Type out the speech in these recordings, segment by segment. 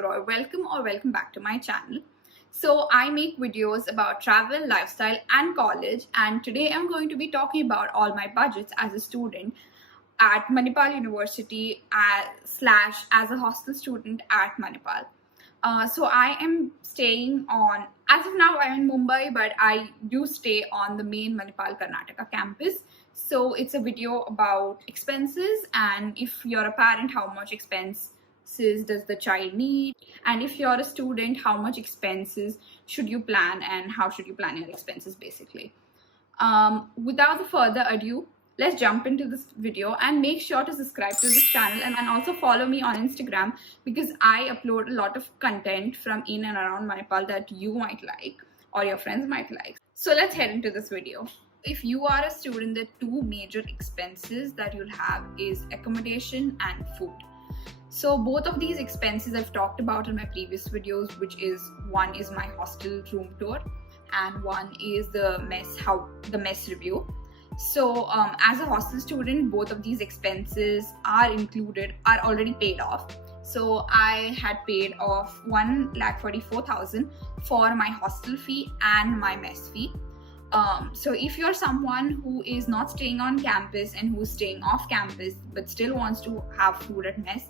MissSuRoy. Welcome back to my channel. So I make videos about travel, lifestyle and college, and today I'm going to be talking about all my budgets as a student at Manipal University slash as a hostel student at Manipal. So I am staying on, as of now I'm in Mumbai, but I do stay on the main Manipal Karnataka campus. So it's a video about expenses, and if you're a parent, how much expenses does the child need, and if you're a student, how much expenses should you plan and how should you plan your expenses basically. Without further ado, let's jump into this video, and make sure to subscribe to this channel and also follow me on Instagram, because I upload a lot of content from in and around Manipal that you might like or your friends might like. So let's head into this video. If you are a student, the two major expenses that you'll have is accommodation and food. So both of these expenses I've talked about in my previous videos, which is one is my hostel room tour and one is the mess review. So as a hostel student, both of these expenses are already paid off. So I had paid off 1,44,000 for my hostel fee and my mess fee. So if you're someone who is not staying on campus and who's staying off campus but still wants to have food at mess,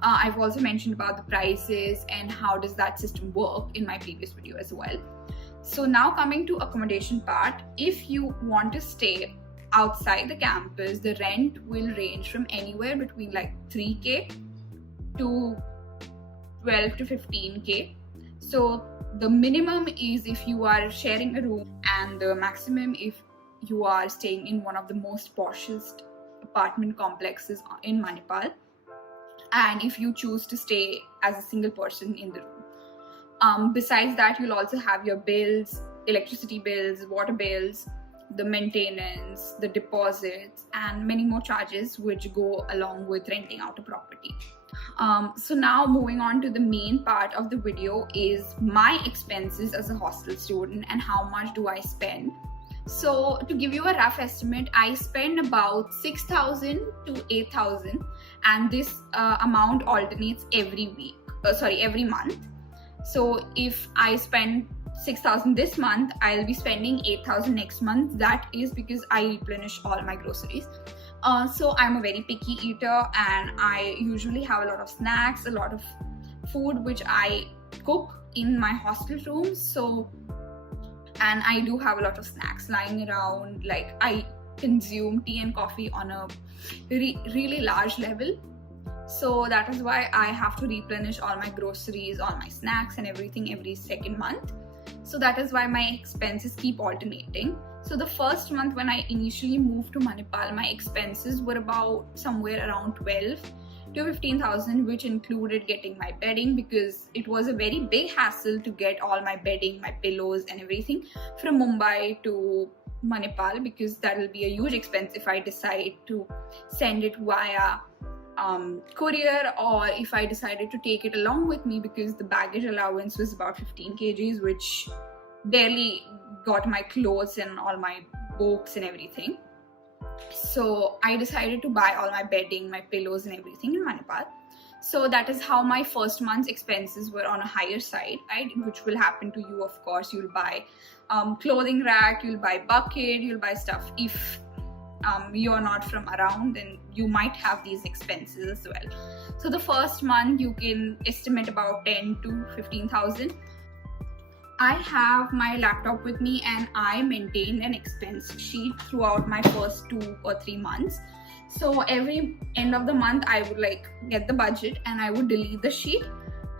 I've also mentioned about the prices and how does that system work in my previous video as well. So now coming to accommodation part, if you want to stay outside the campus, the rent will range from anywhere between like 3k to 12 to 15k. So the minimum is if you are sharing a room, and the maximum if you are staying in one of the most poshest apartment complexes in Manipal, and if you choose to stay as a single person in the room. Besides that, you'll also have your bills, electricity bills, water bills, the maintenance, the deposits, and many more charges which go along with renting out a property. So now moving on to the main part of the video is my expenses as a hostel student and how much do I spend. So to give you a rough estimate, I spend about 6,000 to 8,000, and this amount alternates every month. So if I spend 6,000 this month, I'll be spending 8,000 next month. That is because I replenish all my groceries. So I'm a very picky eater, and I usually have a lot of snacks, a lot of food which I cook in my hostel room. And I do have a lot of snacks lying around. Like, I consume tea and coffee on a really large level. So that is why I have to replenish all my groceries, all my snacks and everything every second month. So that is why my expenses keep alternating. So the first month when I initially moved to Manipal, my expenses were about somewhere around 12 to 15,000, which included getting my bedding, because it was a very big hassle to get all my bedding, my pillows and everything from Mumbai to Manipal, because that will be a huge expense if I decide to send it via courier, or if I decided to take it along with me, because the baggage allowance was about 15 kgs, which barely got my clothes and all my books and everything. So I decided to buy all my bedding, my pillows and everything in Manipal. So that is how my first month's expenses were on a higher side, right? Which will happen to you, of course. You'll buy clothing rack, you'll buy bucket, you'll buy stuff. If you're not from around, then you might have these expenses as well. So the first month you can estimate about 10 to 15,000. I have my laptop with me, and I maintain an expense sheet throughout my first 2 or 3 months. So every end of the month I would get the budget, and I would delete the sheet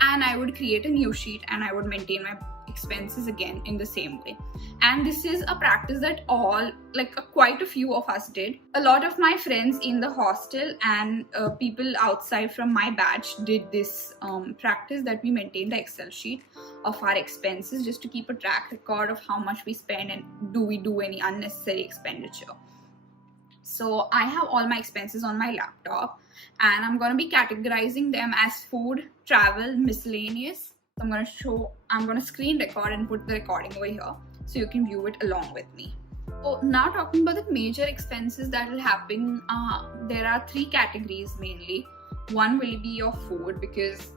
and I would create a new sheet, and I would maintain my expenses again in the same way. And this is a practice that quite a few of us did. A lot of my friends in the hostel and people outside from my batch did this practice, that we maintained the Excel sheet of our expenses just to keep a track record of how much we spend and do we do any unnecessary expenditure. So I have all my expenses on my laptop, and I'm going to be categorizing them as food, travel, miscellaneous. I'm going to screen record and put the recording over here so you can view it along with me. So now talking about the major expenses that will happen, there are 3 categories mainly. One will be your food, because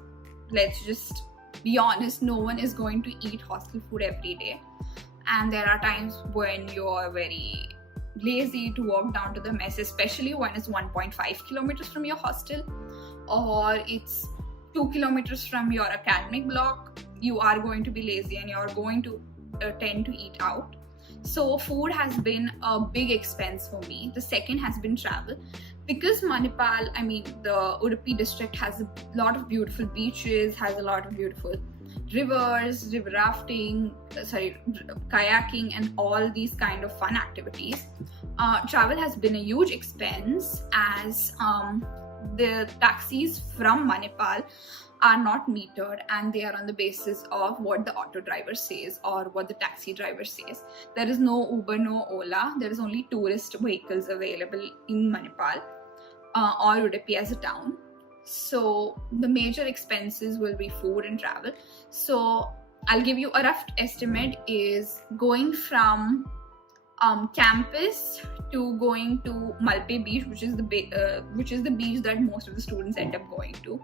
let's just be honest, no one is going to eat hostel food every day, and there are times when you're very lazy to walk down to the mess, especially when it's 1.5 kilometers from your hostel or it's 2 kilometers from your academic block. You are going to be lazy and you're going to tend to eat out. So food has been a big expense for me. The second has been travel, because Manipal, the Udupi district has a lot of beautiful beaches, has a lot of beautiful rivers, river rafting, kayaking, and all these kind of fun activities. Travel has been a huge expense, as the taxis from Manipal are not metered and they are on the basis of what the auto driver says or what the taxi driver says. There is no Uber, no Ola. There is only tourist vehicles available in Manipal or Udupi as a town. So the major expenses will be food and travel. So I'll give you a rough estimate. Is going from campus to going to Malpe beach, which is the beach that most of the students end up going to.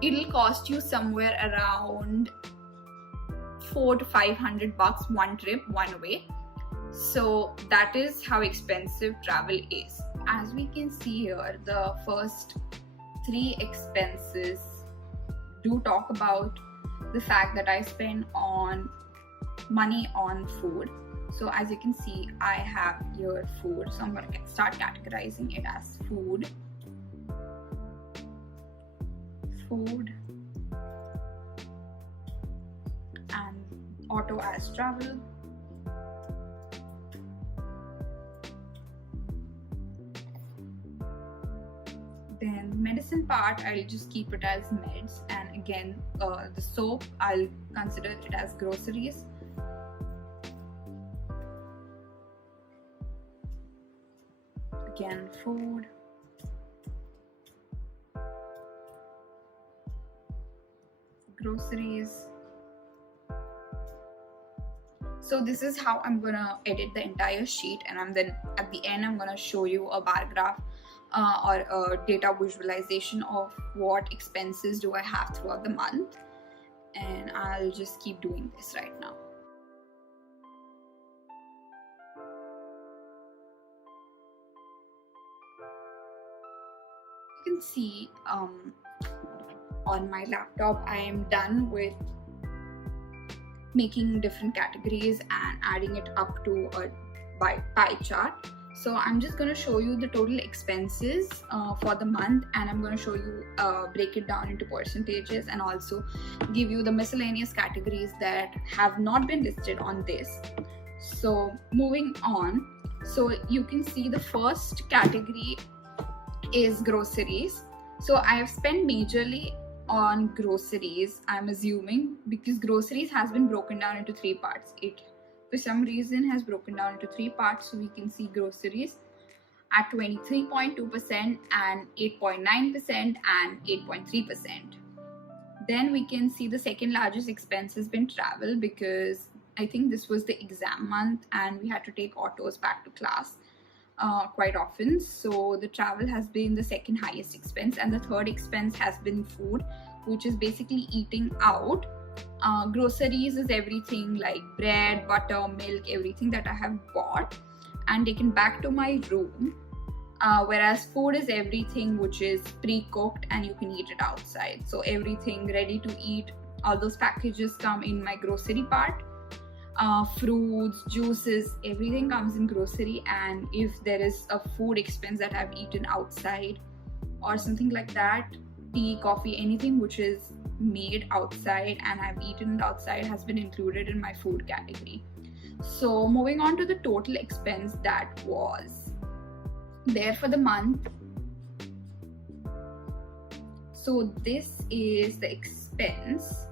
It'll cost you somewhere around $400 to $500 one trip, one way. So that is how expensive travel is. As we can see here, the first 3 expenses do talk about the fact that I spend money on food. So as you can see, I have here food. So I'm going to start categorizing it as food, and auto as travel, then medicine part, I'll just keep it as meds, and again the soap, I'll consider it as groceries. Again, food, groceries. So this is how I'm gonna edit the entire sheet, and then at the end I'm gonna show you a bar graph or a data visualization of what expenses do I have throughout the month, and I'll just keep doing this right now. You can see on my laptop I am done with making different categories and adding it up to a pie chart. So I'm just going to show you the total expenses for the month, and I'm going to show you break it down into percentages, and also give you the miscellaneous categories that have not been listed on this. So moving on, so you can see the first category is groceries. So I have spent majorly on groceries, I'm assuming, because groceries has been broken down into 3 parts. It for some reason has broken down into 3 parts. So we can see groceries at 23.2% and 8.9% and 8.3%. Then we can see the second largest expense has been travel, because I think this was the exam month and we had to take autos back to class quite often. So the travel has been the second highest expense, and the third expense has been food, which is basically eating out. Groceries is everything like bread, butter, milk, everything that I have bought and taken back to my room, whereas food is everything which is pre-cooked and you can eat it outside. So everything ready to eat, all those packages come in my grocery part. Fruits, juices, everything comes in grocery. And if there is a food expense that I've eaten outside or something like that, tea, coffee, anything which is made outside and I've eaten it outside has been included in my food category. So moving on to the total expense that was there for the month. So this is the expense.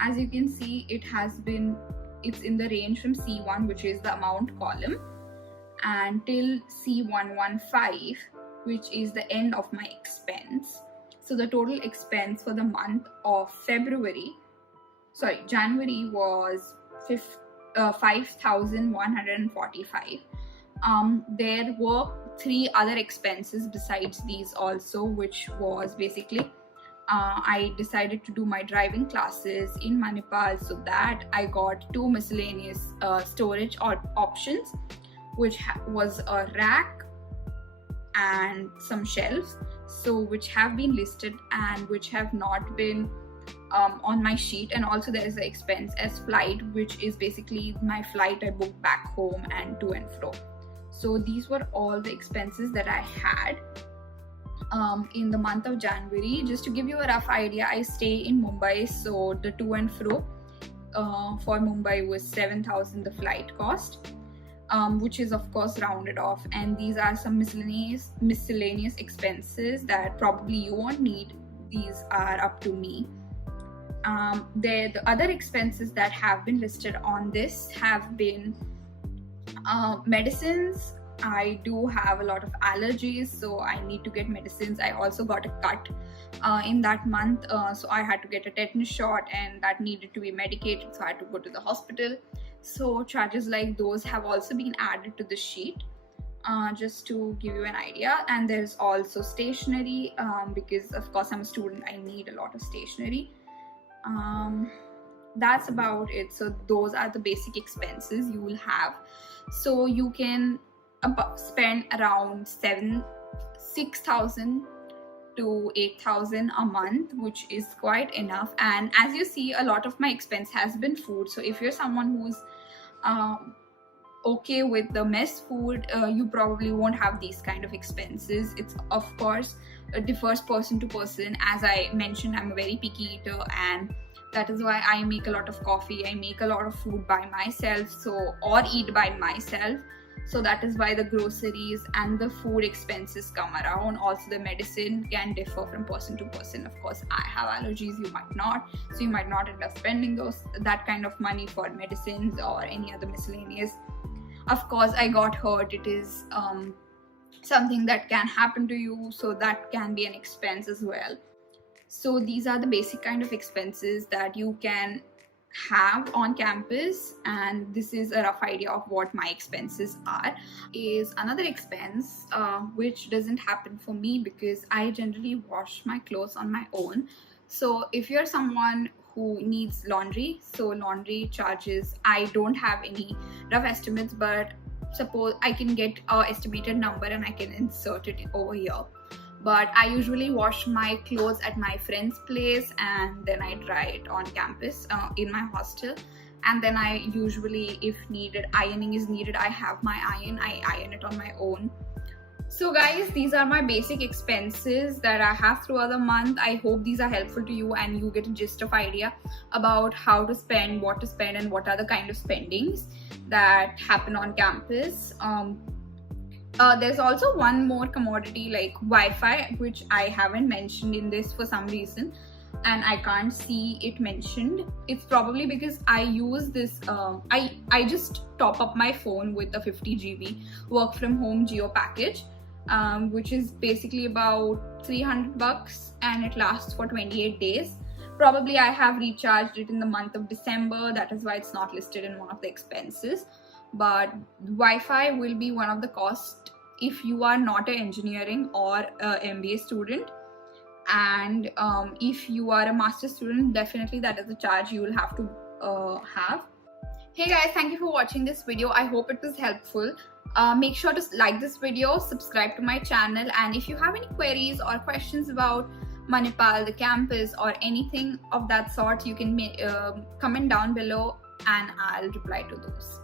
As you can see, it's in the range from C1, which is the amount column, and till C115, which is the end of my expense. So the total expense for the month of January was 5,145. There were 3 other expenses besides these also, which was basically I decided to do my driving classes in Manipal, so that I got 2 miscellaneous storage options, which was a rack and some shelves, so which have been listed and which have not been on my sheet. And also there is the expense as flight, which is basically my flight I booked back home and to and fro. So these were all the expenses that I had in the month of January. Just to give you a rough idea, I stay in Mumbai, so the to and fro for Mumbai was 7,000 the flight cost, which is of course rounded off. And these are some miscellaneous expenses that probably you won't need. These are up to me. The other expenses that have been listed on this have been medicines. I do have a lot of allergies, so I need to get medicines. I also got a cut in that month, so I had to get a tetanus shot, and that needed to be medicated, so I had to go to the hospital. So charges like those have also been added to the sheet, just to give you an idea. And there's also stationery, because of course I'm a student, I need a lot of stationery. That's about it. So those are the basic expenses you will have. So you can spend around 6,000 to 8,000 a month, which is quite enough. And as you see, a lot of my expense has been food. So if you're someone who's okay with the mess food, you probably won't have these kind of expenses. It's of course differs person to person. As I mentioned, I'm a very picky eater, and that is why I make a lot of coffee, I make a lot of food by myself, or eat by myself. So that is why the groceries and the food expenses come around. Also the medicine can differ from person to person. Of course I have allergies, you might not, so you might not end up spending that kind of money for medicines or any other miscellaneous. Of course I got hurt, it is something that can happen to you, so that can be an expense as well. So these are the basic kind of expenses that you can have on campus, and this is a rough idea of what my expenses are. Is another expense which doesn't happen for me because I generally wash my clothes on my own. So if you're someone who needs laundry, so laundry charges, I don't have any rough estimates, but suppose I can get an estimated number and I can insert it over here. But I usually wash my clothes at my friend's place, and then I dry it on campus in my hostel. And then I usually, if needed, ironing is needed, I have my iron, I iron it on my own. So guys, these are my basic expenses that I have throughout the month. I hope these are helpful to you and you get a gist of idea about how to spend, what to spend, and what are the kind of spendings that happen on campus. There's also one more commodity like Wi-Fi, which I haven't mentioned in this for some reason, and I can't see it mentioned. It's probably because I use this, I just top up my phone with a 50 GB work from home geo package, which is basically about $300, and it lasts for 28 days. Probably I have recharged it in the month of December, that is why it's not listed in one of the expenses. But Wi-Fi will be one of the costs if you are not an engineering or MBA student. And if you are a master student, definitely that is a charge you will have to have. Hey guys, thank you for watching this video. I hope it was helpful. Make sure to like this video, subscribe to my channel, and if you have any queries or questions about Manipal, the campus, or anything of that sort, you can comment down below and I'll reply to those.